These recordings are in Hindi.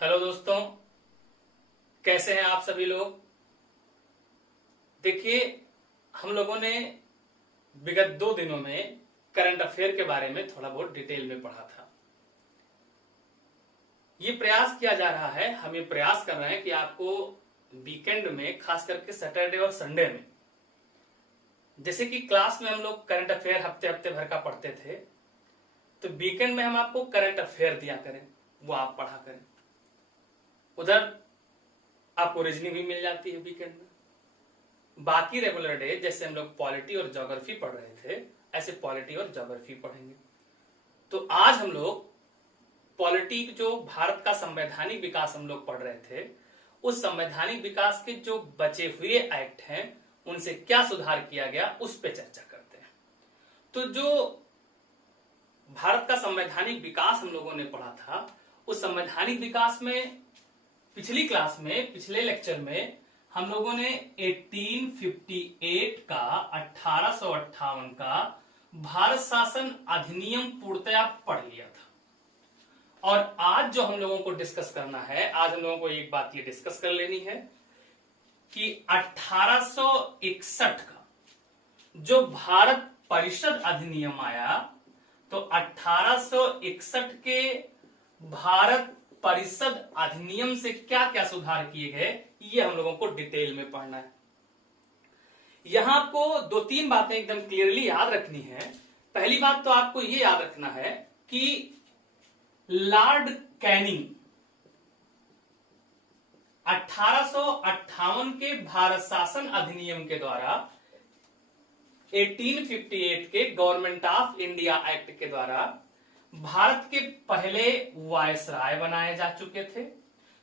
हेलो दोस्तों, कैसे हैं आप सभी लोग। देखिए, हम लोगों ने विगत 2 दिनों में करंट अफेयर के बारे में थोड़ा बहुत डिटेल में पढ़ा था। ये प्रयास किया जा रहा है, हम ये प्रयास कर रहे हैं कि आपको वीकेंड में, खास करके सैटरडे और संडे में, जैसे कि क्लास में हम लोग करंट अफेयर हफ्ते हफ्ते भर का पढ़ते थे, तो वीकेंड में हम आपको करंट अफेयर दिया करें, वो आप पढ़ा करें। उधर आपको रीजनिंग भी मिल जाती है वीकेंड में। बाकी रेगुलर डे जैसे हम लोग पॉलिटी और ज्योग्राफी पढ़ रहे थे, ऐसे पॉलिटी और ज्योग्राफी पढ़ेंगे। तो आज हम लोग पॉलिटी, जो भारत का संवैधानिक विकास हम लोग पढ़ रहे थे, उस संवैधानिक विकास के जो बचे हुए एक्ट हैं, उनसे क्या सुधार किया गया, उस पर चर्चा करते हैं। तो जो भारत का संवैधानिक विकास हम लोगों ने पढ़ा था, उस संवैधानिक विकास में पिछली क्लास में, पिछले लेक्चर में हम लोगों ने 1858 का, 1858 का भारत शासन अधिनियम पूर्णतया पढ़ लिया था। और आज जो हम लोगों को डिस्कस करना है, आज हम लोगों को एक बात ये डिस्कस कर लेनी है कि 1861 का जो भारत परिषद अधिनियम आया, तो 1861 के भारत परिषद अधिनियम से क्या क्या सुधार किए गए, ये हम लोगों को डिटेल में पढ़ना है। यहां आपको 2-3 बातें एकदम क्लियरली याद रखनी है। पहली बात तो आपको ये याद रखना है कि लॉर्ड कैनिंग 1858 के भारत शासन अधिनियम के द्वारा, 1858 के गवर्नमेंट ऑफ इंडिया एक्ट के द्वारा भारत के पहले वायसराय बनाए जा चुके थे,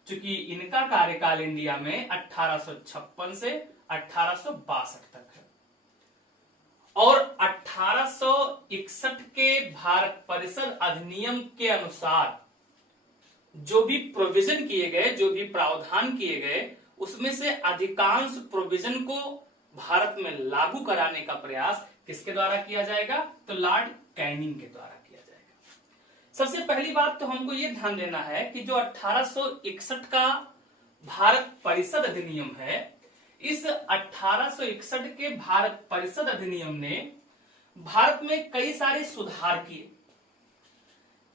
क्योंकि इनका कार्यकाल इंडिया में 1856 से 1862 तक है। और 1861 के भारत परिषद अधिनियम के अनुसार जो भी प्रोविजन किए गए, जो भी प्रावधान किए गए, उसमें से अधिकांश प्रोविजन को भारत में लागू कराने का प्रयास किसके द्वारा किया जाएगा, तो लॉर्ड कैनिंग के द्वारा किया जाएगा। सबसे पहली बात तो हमको यह ध्यान देना है कि जो 1861 का भारत परिषद अधिनियम है, इस 1861 के भारत परिषद अधिनियम ने भारत में कई सारे सुधार किए,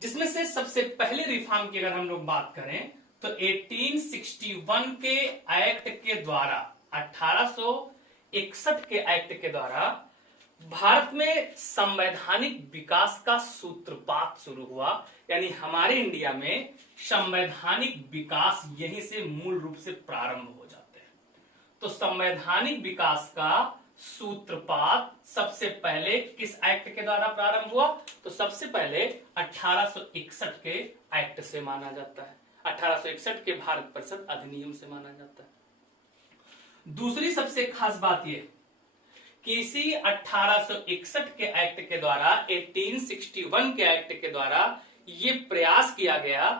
जिसमें से सबसे पहले रिफॉर्म की अगर हम लोग बात करें तो 1861 के एक्ट के द्वारा, 1861 के एक्ट के द्वारा भारत में संवैधानिक विकास का सूत्रपात शुरू हुआ। यानी हमारे इंडिया में संवैधानिक विकास यहीं से मूल रूप से प्रारंभ हो जाते हैं। तो संवैधानिक विकास का सूत्रपात सबसे पहले किस एक्ट के द्वारा प्रारंभ हुआ, तो सबसे पहले 1861 के एक्ट से माना जाता है, 1861 के भारत परिषद अधिनियम से माना जाता है। दूसरी सबसे खास बात यह कि इसी 1861 के एक्ट के द्वारा, 1861 के एक्ट के द्वारा यह प्रयास किया गया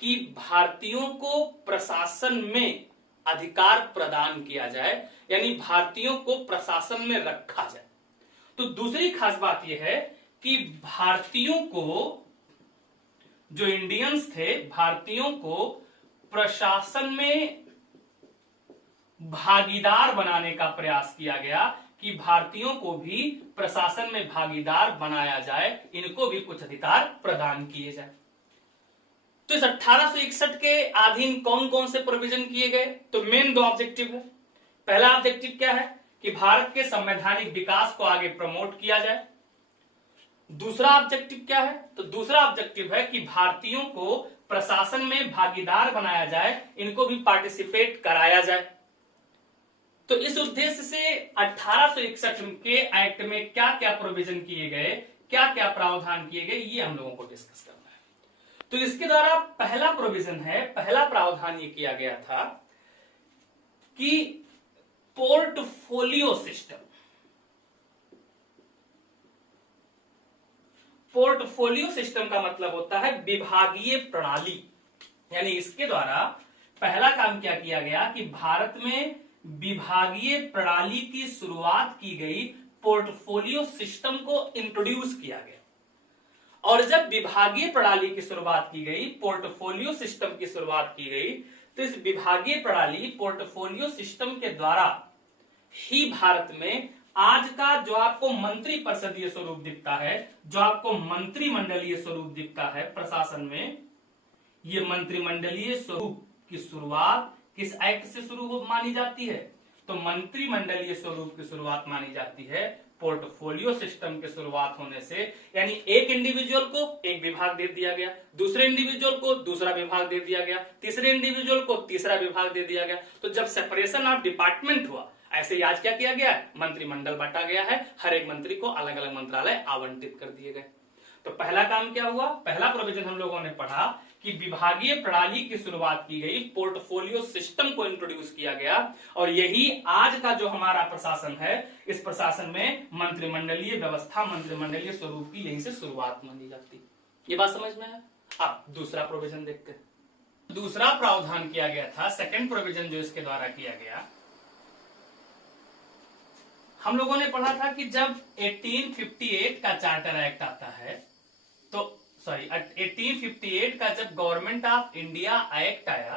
कि भारतीयों को प्रशासन में अधिकार प्रदान किया जाए, यानी भारतीयों को प्रशासन में रखा जाए। तो दूसरी खास बात यह है कि भारतीयों को, जो इंडियंस थे, भारतीयों को प्रशासन में भागीदार बनाने का प्रयास किया गया कि भारतीयों को भी प्रशासन में भागीदार बनाया जाए, इनको भी कुछ अधिकार प्रदान किए जाए। तो इस 1861 के अधीन कौन कौन से प्रोविजन किए गए, तो मेन 2 ऑब्जेक्टिव है। पहला ऑब्जेक्टिव क्या है कि भारत के संवैधानिक विकास को आगे प्रमोट किया जाए। दूसरा ऑब्जेक्टिव क्या है, तो दूसरा ऑब्जेक्टिव है कि भारतीयों को प्रशासन में भागीदार बनाया जाए, इनको भी पार्टिसिपेट कराया जाए। तो इस उद्देश्य से 1861 के एक्ट में क्या क्या प्रोविजन किए गए, क्या क्या प्रावधान किए गए, ये हम लोगों को डिस्कस करना है। तो इसके द्वारा पहला प्रोविजन है, पहला प्रावधान ये किया गया था कि पोर्टफोलियो सिस्टम, पोर्टफोलियो सिस्टम का मतलब होता है विभागीय प्रणाली। यानी इसके द्वारा पहला काम क्या किया गया कि भारत में विभागीय प्रणाली की शुरुआत की गई, पोर्टफोलियो सिस्टम को इंट्रोड्यूस किया गया। और जब विभागीय प्रणाली की शुरुआत की गई, पोर्टफोलियो सिस्टम की शुरुआत की गई, तो इस विभागीय प्रणाली पोर्टफोलियो सिस्टम के द्वारा ही भारत में आज का जो आपको मंत्री परिषदीय स्वरूप दिखता है, जो आपको मंत्रिमंडलीय स्वरूप दिखता है प्रशासन में, ये मंत्रिमंडलीय स्वरूप की शुरुआत किस एक्ट से शुरू मानी जाती है? तो मंत्रिमंडलीय स्वरूप की शुरुआत मानी जाती है पोर्टफोलियो सिस्टम की शुरुआत होने से। यानी एक इंडिविजुअल को एक विभाग दे दिया गया, दूसरे इंडिविजुअल को दूसरा विभाग दे दिया गया, तीसरे इंडिविजुअल को तीसरा विभाग दे दिया गया। तो जब सेपरेशन ऑफ डिपार्टमेंट हुआ, ऐसे ही आज क्या किया गया है? मंत्रिमंडल बांटा गया है, हर एक मंत्री को अलग अलग मंत्रालय आवंटित कर दिए गए। तो पहला काम क्या हुआ? पहला प्रोविजन हम लोगों ने पढ़ा कि विभागीय प्रणाली की शुरुआत की गई, पोर्टफोलियो सिस्टम को इंट्रोड्यूस किया गया, और यही आज का जो हमारा प्रशासन है, इस प्रशासन में मंत्रिमंडलीय व्यवस्था, मंत्रिमंडलीय स्वरूप की यहीं से शुरुआत मानी जाती। ये बात समझ में है? अब दूसरा प्रोविजन देखते हैं। दूसरा प्रावधान किया गया था, सेकेंड प्रोविजन जो इसके द्वारा किया गया, हम लोगों ने पढ़ा था कि जब 1858 का चार्टर एक्ट आता है, तो 1858 का जब गवर्नमेंट ऑफ इंडिया एक्ट आया,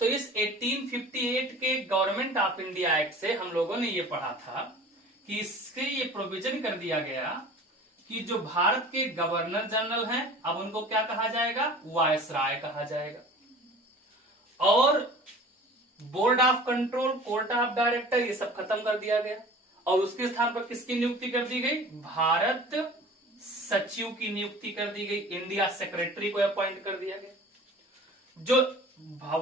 तो इस 1858 के गवर्नमेंट ऑफ इंडिया एक्ट से हम लोगों ने ये पढ़ा था कि इसके ये प्रोविजन कर दिया गया कि जो भारत के गवर्नर जनरल हैं, अब उनको क्या कहा जाएगा? वायसराय कहा जाएगा। और board of control, court of director, ये सब खत्म कर दिया गया, और उसके स्थान पर किसकी नियुक्ति कर दी गई? भारत सचिव की नियुक्ति कर दी गई, इंडिया सेक्रेटरी को अपॉइंट कर दिया गया। जो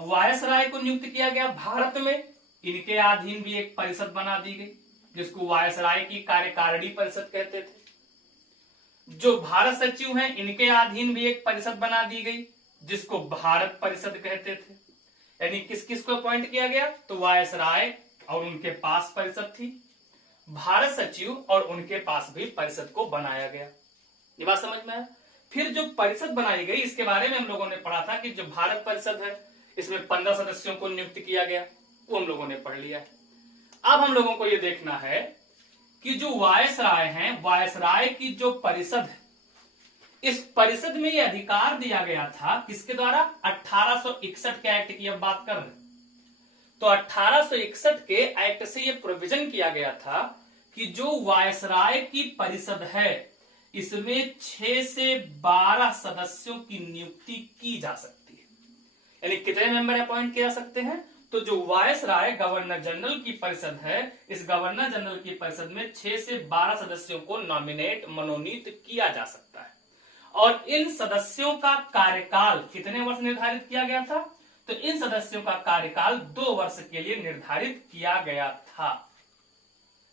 वायसराय को नियुक्त किया गया भारत में, इनके अधीन भी एक परिषद बना दी गई जिसको वायसराय की कार्यकारिणी परिषद कहते थे। जो भारत सचिव हैं, इनके अधीन भी एक परिषद बना दी गई जिसको भारत परिषद कहते थे। यानी किस किस को अपॉइंट किया गया? तो वायसराय और उनके पास परिषद थी, भारत सचिव और उनके पास भी परिषद को बनाया गया। ये बात समझ में है? फिर जो परिषद बनाई गई, इसके बारे में हम लोगों ने पढ़ा था कि जो भारत परिषद है, इसमें 15 सदस्यों को नियुक्त किया गया, वो हम लोगों ने पढ़ लिया है। अब हम लोगों को ये देखना है कि जो वायसराय हैं, वायसराय की जो परिषद है, इस परिषद में ये अधिकार दिया गया था किसके द्वारा? 1861 के एक्ट की अब बात कर रहे। तो 1861 के एक्ट से ये प्रोविजन किया गया था कि जो वायसराय की परिषद है, इसमें 6 से 12 सदस्यों की नियुक्ति की जा सकती है। यानी कितने मेंबर अपॉइंट किए जा सकते हैं? तो जो वायसराय गवर्नर जनरल की परिषद है, इस गवर्नर जनरल की परिषद में 6 से 12 सदस्यों को नॉमिनेट, मनोनीत किया जा सकता है। और इन सदस्यों का कार्यकाल कितने वर्ष निर्धारित किया गया था? तो इन सदस्यों का कार्यकाल 2 वर्ष के लिए निर्धारित किया गया था,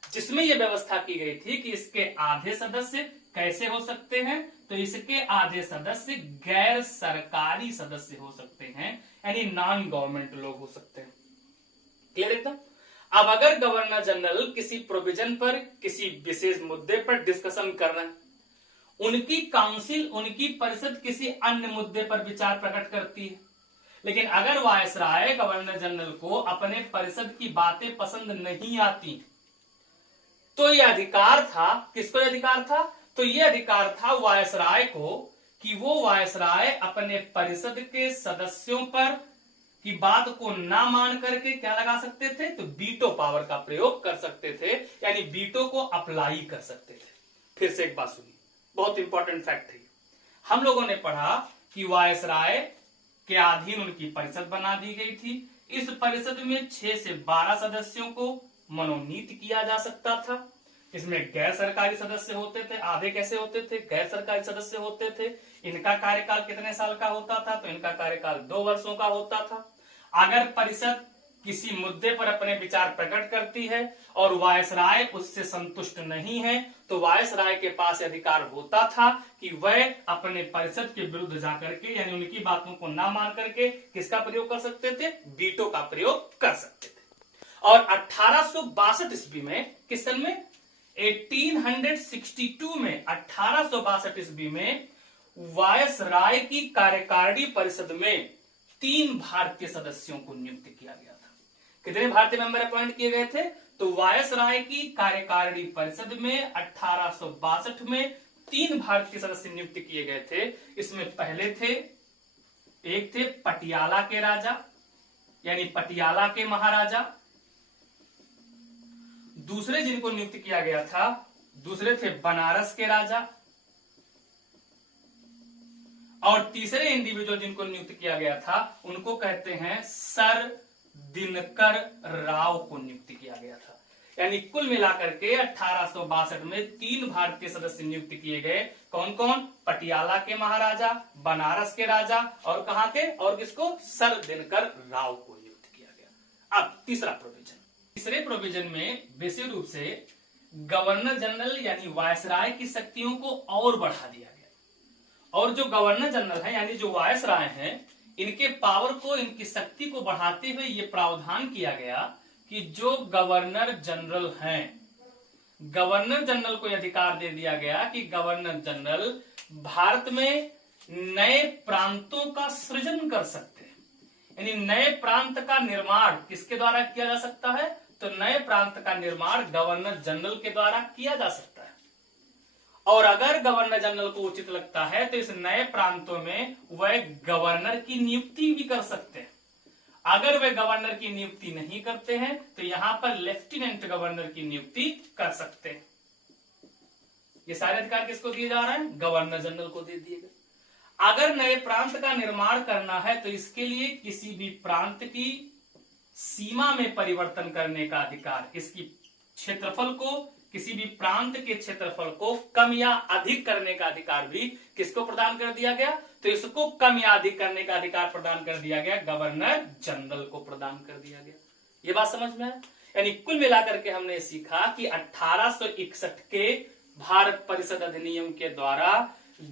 जिसमें यह व्यवस्था की गई थी कि इसके आधे सदस्य कैसे हो सकते हैं? तो इसके आधे सदस्य गैर सरकारी सदस्य हो सकते हैं, यानी नॉन गवर्नमेंट लोग हो सकते हैं। क्लियर एकदम? अब अगर गवर्नर जनरल किसी प्रोविजन पर, किसी विशेष मुद्दे पर डिस्कशन कर रहे हैं, उनकी काउंसिल, उनकी परिषद किसी अन्य मुद्दे पर विचार प्रकट करती है, लेकिन अगर वायसराय गवर्नर जनरल को अपने परिषद की बातें पसंद नहीं आती, तो यह अधिकार था, किसको यह अधिकार था? तो यह अधिकार था वायसराय को कि वो वायसराय अपने परिषद के सदस्यों पर की बात को ना मान करके क्या लगा सकते थे? तो वीटो पावर का प्रयोग कर सकते थे, यानी वीटो को अप्लाई कर सकते थे। फिर से एक बात सुनिए, बहुत इंपॉर्टेंट फैक्ट है। हम लोगों ने पढ़ा कि वायसराय के अधीन उनकी परिषद बना दी गई थी। इस परिषद में 6 से 12 सदस्यों को मनोनीत किया जा सकता था। इसमें गैर सरकारी सदस्य होते थे। आधे कैसे होते थे? गैर सरकारी सदस्य होते थे। इनका कार्यकाल कितने साल का होता था? तो इनका कार्यकाल 2 वर्षों का होता था। अगर परिषद किसी मुद्दे पर अपने विचार प्रकट करती है और वायसराय उससे संतुष्ट नहीं है, तो वायसराय के पास अधिकार होता था कि वह अपने परिषद के विरुद्ध जाकर के, यानी उनकी बातों को ना मान करके किसका प्रयोग कर सकते थे? वीटो का प्रयोग कर सकते थे। और 1862 ईस्वी में, किस सन में? 1862 में, 1862 ईस्वी में वायसराय की कार्यकारिणी परिषद में 3 भारतीय सदस्यों को नियुक्त किया गया था। कितने भारतीय मेंबर अपॉइंट किए गए थे? तो वायसराय की कार्यकारिणी परिषद में 1862 में 3 भारतीय सदस्य नियुक्त किए गए थे। इसमें पहले थे, एक थे पटियाला के राजा यानी पटियाला के महाराजा, दूसरे जिनको नियुक्त किया गया था दूसरे थे बनारस के राजा, और तीसरे इंडिविजुअल जिनको नियुक्त किया गया था उनको कहते हैं सर दिनकर राव को नियुक्त किया गया था। यानी कुल मिलाकर के 1862 में 3 भारतीय सदस्य नियुक्त किए गए। कौन कौन? पटियाला के महाराजा, बनारस के राजा, और कहां के? और किसको? सर दिनकर राव को नियुक्त किया गया। अब तीसरा प्रोविजन, तीसरे प्रोविजन में विशेष रूप से गवर्नर जनरल यानी वायसराय की शक्तियों को और बढ़ा दिया गया। और जो गवर्नर जनरल है यानी जो वायसराय हैं, इनके पावर को, इनकी शक्ति को बढ़ाते हुए ये प्रावधान किया गया कि जो गवर्नर जनरल हैं, गवर्नर जनरल को अधिकार दे दिया गया कि गवर्नर जनरल भारत में नए प्रांतों का सृजन कर सकते हैं। यानी नए प्रांत का निर्माण किसके द्वारा किया जा सकता है? तो नए प्रांत का निर्माण गवर्नर जनरल के द्वारा किया जा सकता है। और अगर गवर्नर जनरल को उचित लगता है तो इस नए प्रांतों में वह गवर्नर की नियुक्ति भी कर सकते हैं। अगर वे गवर्नर की नियुक्ति नहीं करते हैं तो यहां पर लेफ्टिनेंट गवर्नर की नियुक्ति कर सकते हैं। ये सारे अधिकार किसको दिए जा रहे हैं? गवर्नर जनरल को दे दिए गए। अगर नए प्रांत का निर्माण करना है तो इसके लिए किसी भी प्रांत की सीमा में परिवर्तन करने का अधिकार, इसकी क्षेत्रफल को, किसी भी प्रांत के क्षेत्रफल को कम या अधिक करने का अधिकार भी किसको प्रदान कर दिया गया? तो इसको कम या अधिक करने का अधिकार प्रदान कर दिया गया, गवर्नर जनरल को प्रदान कर दिया गया। ये बात समझ में है? यानी कुल मिलाकर के हमने सीखा कि 1861 के भारत परिषद अधिनियम के द्वारा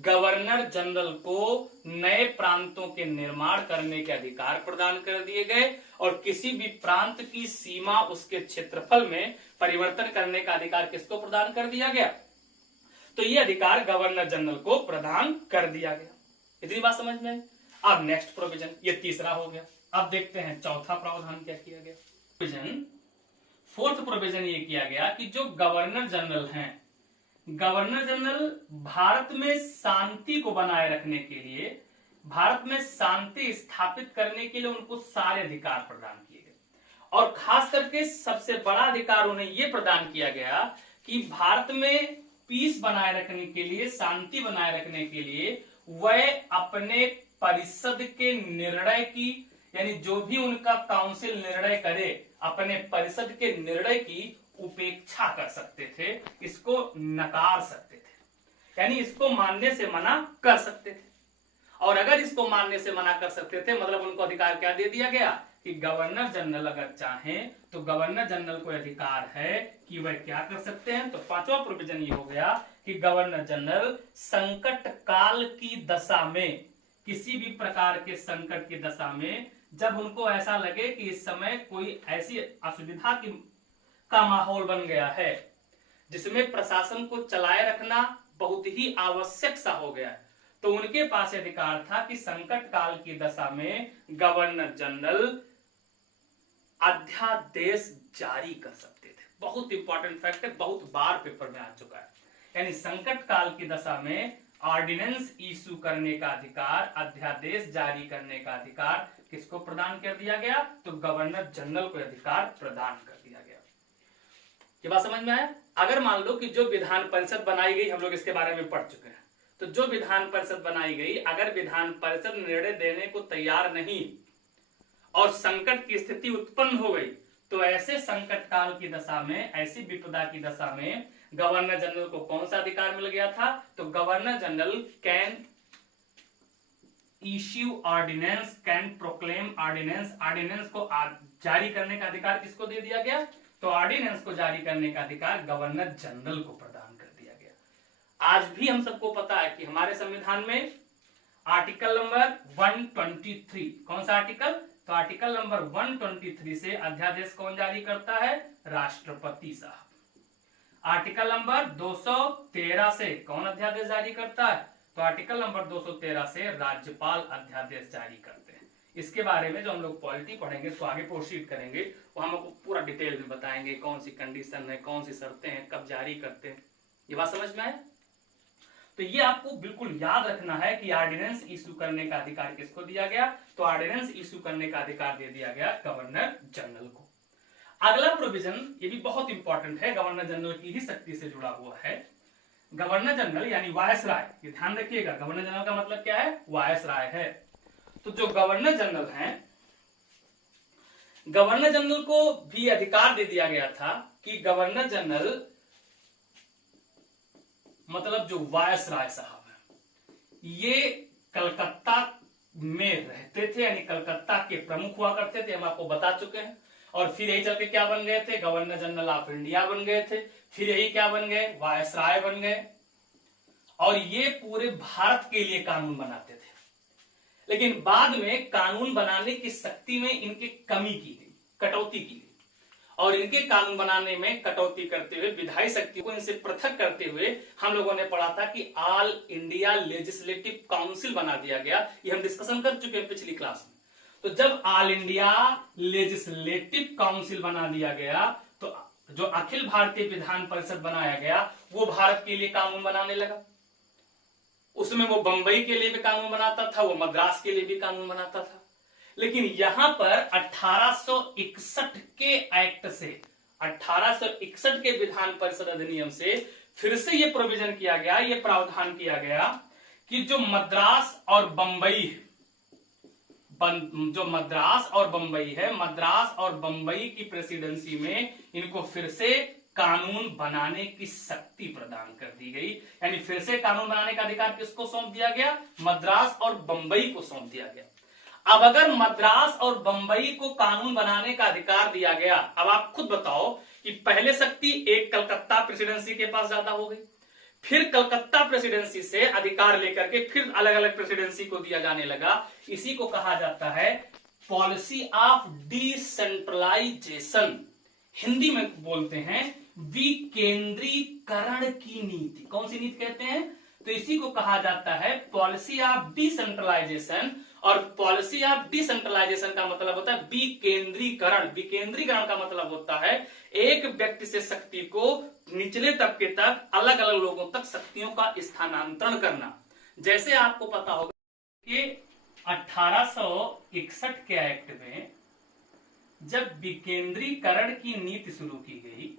गवर्नर जनरल को नए प्रांतों के निर्माण करने के अधिकार प्रदान कर दिए गए और किसी भी प्रांत की सीमा, उसके क्षेत्रफल में परिवर्तन करने का अधिकार किसको प्रदान कर दिया गया? तो ये अधिकार गवर्नर जनरल को प्रदान कर दिया गया। इतनी बात समझ में आई? अब नेक्स्ट प्रोविजन, ये तीसरा हो गया। अब देखते हैं चौथा प्रावधान क्या किया गया। प्रोविजन, फोर्थ प्रोविजन ये किया गया कि जो गवर्नर जनरल हैं, गवर्नर जनरल भारत में शांति को बनाए रखने के लिए, भारत में शांति स्थापित करने के लिए उनको सारे अधिकार प्रदान किए गए। और खास करके सबसे बड़ा अधिकार उन्हें यह प्रदान किया गया कि भारत में पीस बनाए रखने के लिए, शांति बनाए रखने के लिए वह अपने परिषद के निर्णय की, यानी जो भी उनका काउंसिल निर्णय करे, अपने परिषद के निर्णय की उपेक्षा कर सकते थे, इसको नकार सकते थे, यानी इसको मानने से मना कर सकते थे। और अगर इसको मानने से मना कर सकते थे मतलब उनको अधिकार क्या दे दिया गया कि गवर्नर जनरल अगर चाहें तो गवर्नर जनरल को अधिकार है कि वह क्या कर सकते हैं। तो पांचवा प्रोविजन ये हो गया कि गवर्नर जनरल संकट काल की दशा में, किसी भी प्रकार के संकट की दशा में, जब उनको ऐसा लगे कि इस समय कोई ऐसी असुविधा का माहौल बन गया है जिसमें प्रशासन को चलाए रखना बहुत ही आवश्यक सा हो गया है, तो उनके पास अधिकार था कि संकट काल की दशा में गवर्नर जनरल अध्यादेश जारी कर सकते थे। बहुत इंपॉर्टेंट फैक्ट है, बहुत बार पेपर में आ चुका है। यानी संकट काल की दशा में ऑर्डिनेंस इशू करने का अधिकार, अध्यादेश जारी करने का अधिकार किसको प्रदान कर दिया गया? तो गवर्नर जनरल को अधिकार प्रदान कर दिया गया। ये बात समझ में आया? अगर मान लो कि जो विधान परिषद बनाई गई, हम लोग इसके बारे में पढ़ चुके हैं, तो जो विधान परिषद बनाई गई, अगर विधान परिषद निर्णय देने को तैयार नहीं और संकट की स्थिति उत्पन्न हो गई, तो ऐसे संकट काल की दशा में, ऐसी विपदा की दशा में गवर्नर जनरल को कौन सा अधिकार मिल गया था? तो governor general can issue ordinance, can proclaim ordinance, ordinance को जारी करने का अधिकार किसको दे दिया गया? तो ऑर्डिनेंस को जारी करने का अधिकार गवर्नर जनरल को प्रदान कर दिया गया। आज भी हम सबको पता है कि हमारे संविधान में आर्टिकल नंबर 123, कौन सा आर्टिकल? तो आर्टिकल नंबर 123 से अध्यादेश कौन जारी करता है? राष्ट्रपति साहब। आर्टिकल नंबर 213 से कौन अध्यादेश जारी करता है? तो आर्टिकल नंबर 213 से राज्यपाल अध्यादेश जारी करते हैं। इसके बारे में जो हम लोग पॉलिटी पढ़ेंगे, तो आगे प्रोसीड करेंगे, वो हम आपको पूरा डिटेल में बताएंगे कौन सी कंडीशन है, कौन सी शर्तें हैं, कब जारी करते हैं। ये बात समझ में आए? तो ये आपको बिल्कुल याद रखना है कि ऑर्डिनेंस इश्यू करने का अधिकार किसको दिया गया, तो ऑर्डिनेंस इश्यू करने का अधिकार दे दिया गया गवर्नर जनरल को। अगला प्रोविजन ये भी बहुत इंपॉर्टेंट है, गवर्नर जनरल की ही शक्ति से जुड़ा हुआ है। गवर्नर जनरल यानी वायसराय, ये ध्यान रखिएगा, गवर्नर जनरल का मतलब क्या है, वायसराय है। तो जो गवर्नर जनरल हैं, गवर्नर जनरल को भी अधिकार दे दिया गया था कि गवर्नर जनरल मतलब जो वायसराय साहब है, ये कलकत्ता में रहते थे, यानी कलकत्ता के प्रमुख हुआ करते थे, हम आपको बता चुके हैं। और फिर यही चल के क्या बन गए थे, गवर्नर जनरल ऑफ इंडिया बन गए थे, फिर यही क्या बन गए, वायसराय बन गए। और ये पूरे भारत के लिए कानून बनाते थे। लेकिन बाद में कानून बनाने की शक्ति में इनकी कमी की गई, कटौती की गई, और इनके कानून बनाने में कटौती करते हुए, विधायी शक्ति को इनसे पृथक करते हुए हम लोगों ने पढ़ा था कि ऑल इंडिया लेजिस्लेटिव काउंसिल बना दिया गया। ये हम डिस्कशन कर चुके हैं पिछली क्लास में। तो जब ऑल इंडिया लेजिस्लेटिव काउंसिल बना दिया गया, तो जो अखिल भारतीय विधान परिषद बनाया गया, वो भारत के लिए कानून बनाने लगा। उसमें वो बंबई के लिए भी कानून बनाता था, वो मद्रास के लिए भी कानून बनाता था। लेकिन यहां पर 1861 के एक्ट से, 1861 के विधान परिषद अधिनियम से फिर से ये प्रोविजन किया गया, ये प्रावधान किया गया कि जो मद्रास और बंबई है, जो मद्रास और बंबई है, मद्रास और बंबई की प्रेसिडेंसी में इनको फिर से कानून बनाने की शक्ति प्रदान कर दी गई। यानी फिर से कानून बनाने का अधिकार किसको सौंप दिया गया, मद्रास और बंबई को सौंप दिया गया। अब अगर मद्रास और बंबई को कानून बनाने का अधिकार दिया गया, अब आप खुद बताओ कि पहले शक्ति एक कलकत्ता प्रेसिडेंसी के पास ज्यादा हो गई, फिर कलकत्ता प्रेसिडेंसी से अधिकार लेकर के फिर अलग अलग प्रेसिडेंसी को दिया जाने लगा। इसी को कहा जाता है पॉलिसी ऑफ डिसेंट्रलाइजेशन, हिंदी में बोलते हैं विकेंद्रीकरण की नीति। कौन सी नीति कहते हैं, तो इसी को कहा जाता है पॉलिसी ऑफ डिसेंट्रलाइजेशन। और पॉलिसी ऑफ डिसेंट्रलाइजेशन का मतलब होता है विकेंद्रीकरण। विकेंद्रीकरण का मतलब होता है एक व्यक्ति से शक्ति को निचले तबके तक, अलग अलग लोगों तक शक्तियों का स्थानांतरण करना। जैसे आपको पता होगा कि 1861 के एक्ट में जब विकेंद्रीकरण की नीति शुरू की गई,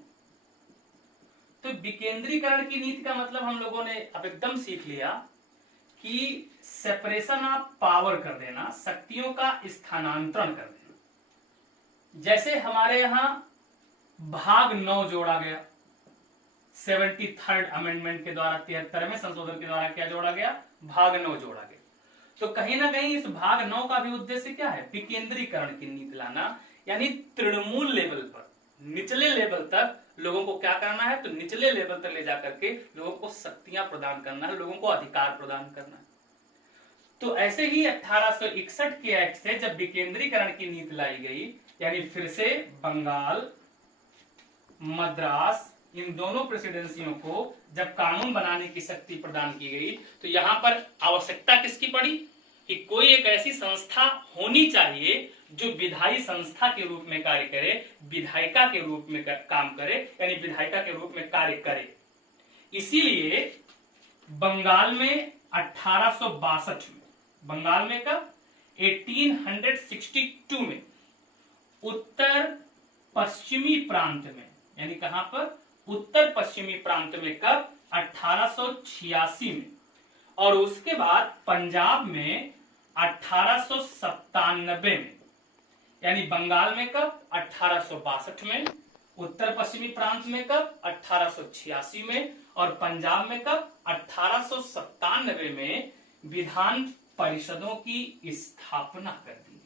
तो विकेंद्रीकरण की नीति का मतलब हम लोगों ने अब एकदम सीख लिया कि सेपरेशन ऑफ पावर कर देना, शक्तियों का स्थानांतरण कर देना। जैसे हमारे यहां भाग 9 जोड़ा गया 73rd अमेंडमेंट के द्वारा, 73वें संशोधन के द्वारा क्या जोड़ा गया, भाग 9 जोड़ा गया। तो कहीं ना कहीं इस भाग 9 का भी उद्देश्य क्या है, विकेंद्रीकरण की नीति लाना। यानी तृणमूल लेवल पर, निचले लेवल तक लोगों को क्या करना है, तो निचले लेवल तक ले जाकर के लोगों को शक्तियां प्रदान करना है, लोगों को अधिकार प्रदान करना है। तो ऐसे ही 1861 के एक्ट से जब विकेंद्रीकरण की नीति लाई गई, यानी फिर से बंगाल, मद्रास, इन दोनों प्रेसिडेंसियों को जब कानून बनाने की शक्ति प्रदान की गई, तो यहां पर आवश्यकता किसकी पड़ी कि कोई एक ऐसी संस्था होनी चाहिए जो विधायी संस्था के रूप में कार्य करे, विधायिका के रूप में काम करे, यानी विधायिका के रूप में कार्य करे। इसीलिए बंगाल में 1862 में, बंगाल में कब, 1862 में उत्तर पश्चिमी प्रांत में, यानी कहां पर, उत्तर पश्चिमी प्रांत में कब, 1886 में, और उसके बाद पंजाब में 1897 में। यानी बंगाल में कब, 1862 में, उत्तर पश्चिमी प्रांत में कब, 1886 में, और पंजाब में कब, 1897 में विधान परिषदों की स्थापना कर दी।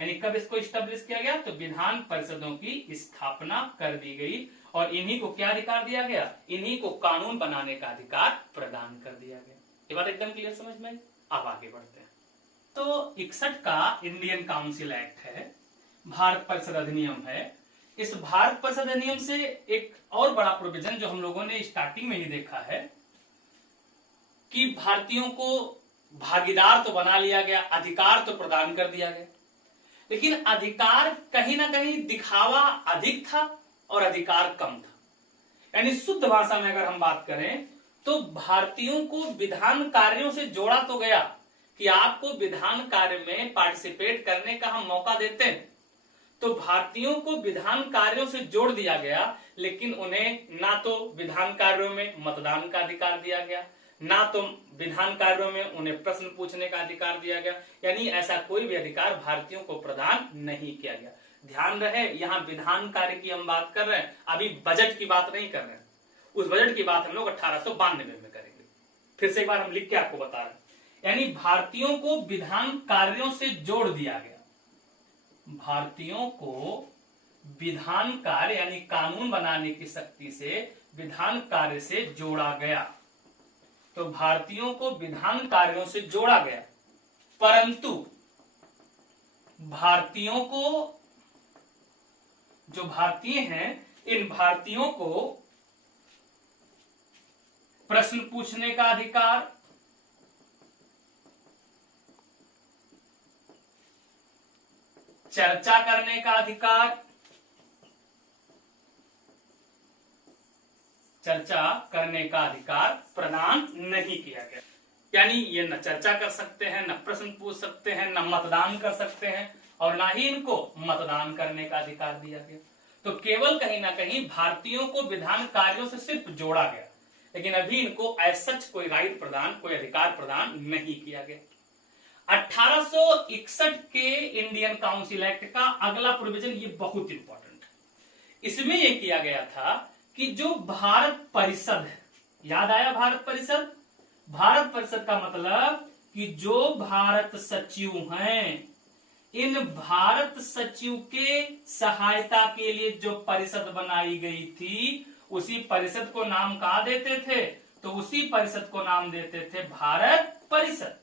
यानी कब इसको स्टैब्लिश किया गया, तो विधान परिषदों की स्थापना कर दी गई। और इन्हीं को क्या अधिकार दिया गया, इन्हीं को कानून बनाने का अधिकार प्रदान कर दिया गया। ये बात एकदम क्लियर समझ में आई। अब आगे बढ़ते हैं। तो 61 का इंडियन काउंसिल एक्ट है, भारत परिषद अधिनियम है। इस भारत परिषद अधिनियम से एक और बड़ा प्रोविजन जो हम लोगों ने स्टार्टिंग में ही देखा है कि भारतीयों को भागीदार तो बना लिया गया, अधिकार तो प्रदान कर दिया गया, लेकिन अधिकार कहीं ना कहीं दिखावा अधिक था और अधिकार कम था। यानी शुद्ध भाषा में अगर हम बात करें तो भारतीयों को विधान कार्यों से जोड़ा तो गया कि आपको विधान कार्य में पार्टिसिपेट करने का हम मौका देते हैं, तो भारतीयों को विधान कार्यों से जोड़ दिया गया, लेकिन उन्हें ना तो विधान कार्यों में मतदान का अधिकार दिया गया, ना तो विधान कार्यों में उन्हें प्रश्न पूछने का अधिकार दिया गया, यानी ऐसा कोई भी अधिकार भारतीयों को प्रदान नहीं किया गया। ध्यान रहे, यहाँ विधान कार्य की हम बात कर रहे हैं, अभी बजट की बात नहीं कर रहे हैं। उस बजट की बात हम लोग 1892 में करेंगे। फिर से एक बार हम लिख के आपको बता रहे हैं, यानी भारतीयों को विधान कार्यों से जोड़ दिया गया। भारतीयों को विधान कार्य यानी कानून बनाने की शक्ति से विधान कार्य से जोड़ा गया। तो भारतीयों को विधान कार्यों से जोड़ा गया, परंतु भारतीयों को, जो भारतीय हैं, इन भारतीयों को प्रश्न पूछने का अधिकार, चर्चा करने का अधिकार, चर्चा करने का अधिकार प्रदान नहीं किया गया। यानी ये न चर्चा कर सकते हैं, न प्रश्न पूछ सकते हैं, न मतदान कर सकते हैं, और ना ही इनको मतदान करने का अधिकार दिया गया। तो केवल कहीं ना कहीं भारतीयों को विधान कार्यों से सिर्फ जोड़ा गया, लेकिन अभी इनको एज सच कोई राइट प्रदान, कोई अधिकार प्रदान नहीं किया गया। 1861 के इंडियन काउंसिल एक्ट का अगला प्रोविजन ये बहुत इंपॉर्टेंट है। इसमें यह किया गया था कि जो भारत परिषद है, याद आया भारत परिषद? भारत परिषद का मतलब कि जो भारत सचिव हैं, इन भारत सचिव के सहायता के लिए जो परिषद बनाई गई थी, उसी परिषद को नाम कहा देते थे? तो उसी परिषद को नाम देते थे भारत परिषद।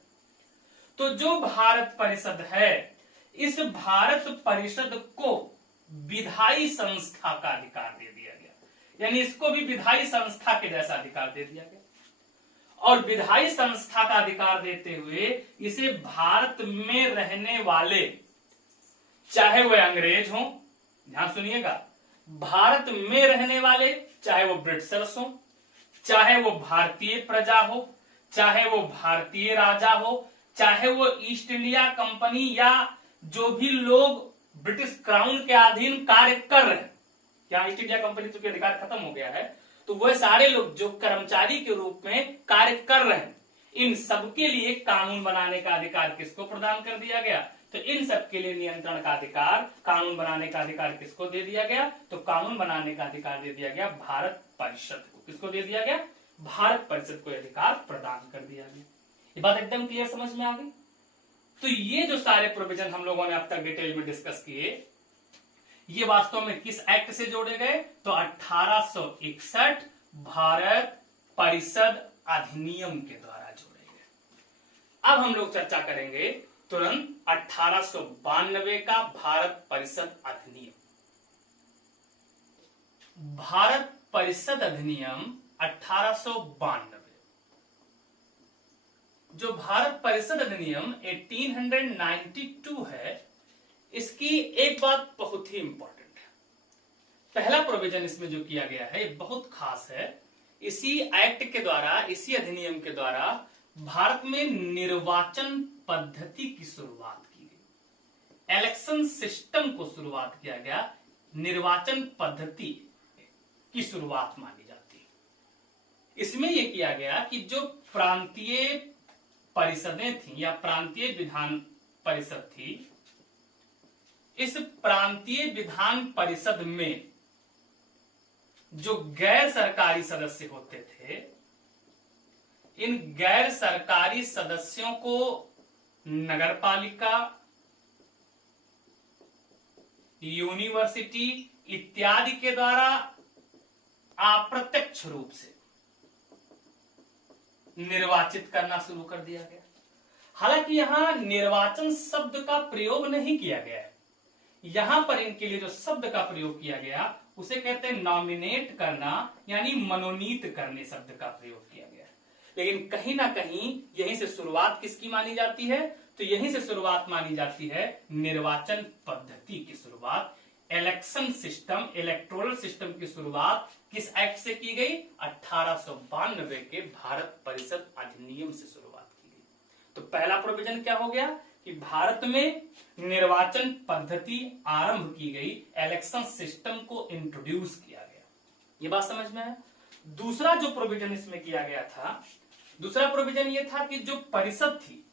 तो जो भारत परिषद है, इस भारत परिषद को विधायी संस्था का अधिकार दे दिया गया, यानी इसको भी विधायी संस्था के जैसा अधिकार दे दिया गया। और विधायी संस्था का अधिकार देते हुए इसे भारत में रहने वाले, चाहे वह अंग्रेज हो, ध्यान सुनिएगा, भारत में रहने वाले, चाहे वो ब्रिटिशर्स हो, चाहे वो भारतीय प्रजा हो, चाहे वो भारतीय राजा हो, चाहे वो ईस्ट इंडिया कंपनी या जो भी लोग ब्रिटिश क्राउन के अधीन कार्य कर रहे हैं, क्या ईस्ट इंडिया कंपनी चूंकि अधिकार खत्म हो गया है, तो वह सारे लोग जो कर्मचारी के रूप में कार्य कर रहे हैं, इन सबके लिए कानून बनाने का अधिकार किसको प्रदान कर दिया गया? तो इन सबके लिए नियंत्रण का अधिकार, कानून बनाने का अधिकार किसको दे दिया गया? तो कानून बनाने का अधिकार दे दिया गया भारत परिषद को। किसको दे दिया गया? भारत परिषद को अधिकार प्रदान कर दिया गया। ये बात एकदम क्लियर समझ में आ गई? तो ये जो सारे प्रोविजन हम लोगों ने अब तक डिटेल में डिस्कस किए, ये वास्तव में किस एक्ट से जोड़े गए? तो 1861 भारत परिषद अधिनियम के द्वारा जोड़े गए। अब हम लोग चर्चा करेंगे तुरंत 1892 का भारत परिषद अधिनियम। भारत परिषद अधिनियम 1892, जो भारत परिषद अधिनियम 1892 है, इसकी एक बात बहुत ही इंपॉर्टेंट है। पहला प्रोविजन इसमें जो किया गया है बहुत खास है। इसी एक्ट के द्वारा, इसी अधिनियम के द्वारा भारत में निर्वाचन पद्धति की शुरुआत की गई, इलेक्शन सिस्टम को शुरुआत किया गया, निर्वाचन पद्धति की शुरुआत मानी जाती है। इसमें यह किया गया कि जो प्रांतीय परिषदें थी या प्रांतीय विधान परिषद थी, इस प्रांतीय विधान परिषद में जो गैर सरकारी सदस्य होते थे, इन गैर सरकारी सदस्यों को नगरपालिका, यूनिवर्सिटी इत्यादि के द्वारा अप्रत्यक्ष रूप से निर्वाचित करना शुरू कर दिया गया। हालांकि यहां निर्वाचन शब्द का प्रयोग नहीं किया गया है, यहां पर इनके लिए जो शब्द का प्रयोग किया गया उसे कहते हैं नॉमिनेट करना, यानी मनोनीत करने शब्द का प्रयोग किया गया है। लेकिन कहीं ना कहीं यहीं से शुरुआत किसकी मानी जाती है? तो यहीं से शुरुआत मानी जाती है निर्वाचन पद्धति की शुरुआत, इलेक्शन सिस्टम, इलेक्टोरल सिस्टम की शुरुआत किस एक्ट से की गई? 1892 के भारत परिषद अधिनियम से शुरुआत की गई। तो पहला प्रोविजन क्या हो गया कि भारत में निर्वाचन पद्धति आरंभ की गई, इलेक्शन सिस्टम को इंट्रोड्यूस किया गया। ये बात समझ में है। दूसरा जो प्रोविजन इसमें किया गया था, दूसरा प्रोविजन ये था कि जो परिषद थी,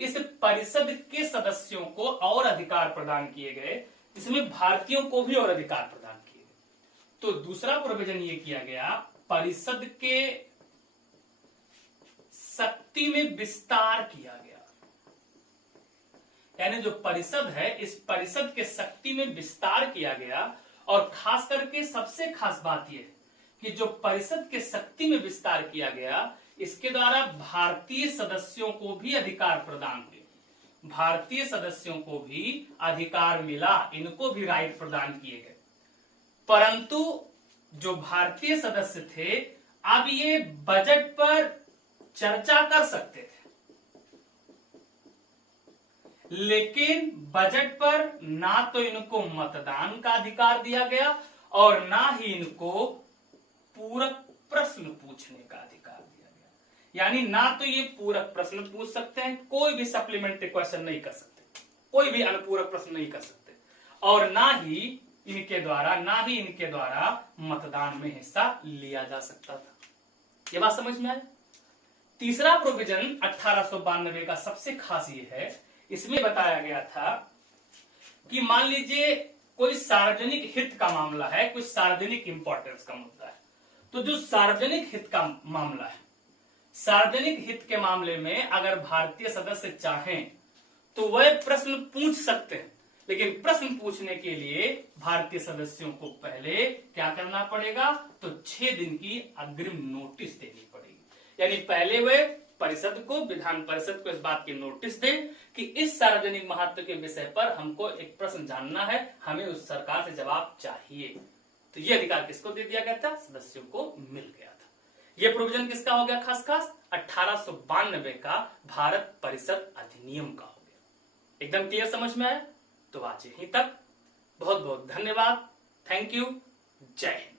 इस परिषद के सदस्यों को और अधिकार प्रदान किए गए, इसमें भारतीयों को भी और अधिकार प्रदान किए गए। तो दूसरा प्रोविजन ये किया गया, परिषद के शक्ति में विस्तार किया गया। यानी जो परिषद है, इस परिषद के शक्ति में विस्तार किया गया। और खास करके सबसे खास बात यह है कि जो परिषद के शक्ति में विस्तार किया गया, इसके द्वारा भारतीय सदस्यों को भी अधिकार प्रदान हुए, भारतीय सदस्यों को भी अधिकार मिला, इनको भी राइट प्रदान किए गए। परंतु जो भारतीय सदस्य थे, अब ये बजट पर चर्चा कर सकते थे, लेकिन बजट पर ना तो इनको मतदान का अधिकार दिया गया और ना ही इनको पूरक प्रश्न पूछने का अधिकार दिया गया। यानी ना तो ये पूरक प्रश्न पूछ सकते हैं, कोई भी सप्लीमेंट्री क्वेश्चन नहीं कर सकते, कोई भी अनुपूरक प्रश्न नहीं कर सकते, और ना ही इनके द्वारा मतदान में हिस्सा लिया जा सकता था। ये बात समझ में आई। तीसरा प्रोविजन 1892 का सबसे खास ये है, इसमें बताया गया था कि मान लीजिए कोई सार्वजनिक हित का मामला है, कोई सार्वजनिक इंपॉर्टेंस का मुद्दा है, तो जो सार्वजनिक हित का मामला है, सार्वजनिक हित के मामले में अगर भारतीय सदस्य चाहें तो वह प्रश्न पूछ सकते हैं, लेकिन प्रश्न पूछने के लिए भारतीय सदस्यों को पहले क्या करना पड़ेगा? तो 6 दिन की अग्रिम नोटिस देनी पड़ेगी। यानी पहले वह परिषद को, विधान परिषद को इस बात की नोटिस दे कि इस सार्वजनिक महत्व के विषय पर हमको एक प्रश्न जानना है, हमें उस सरकार से जवाब चाहिए। तो ये अधिकार किसको दे दिया गया था? सदस्यों को मिल गया था। ये प्रोविजन किसका हो गया? खास 1892 का भारत परिषद अधिनियम का हो गया। एकदम क्लियर समझ में आया? तो आज यहीं तक। बहुत बहुत धन्यवाद। Thank you. जय हिंद।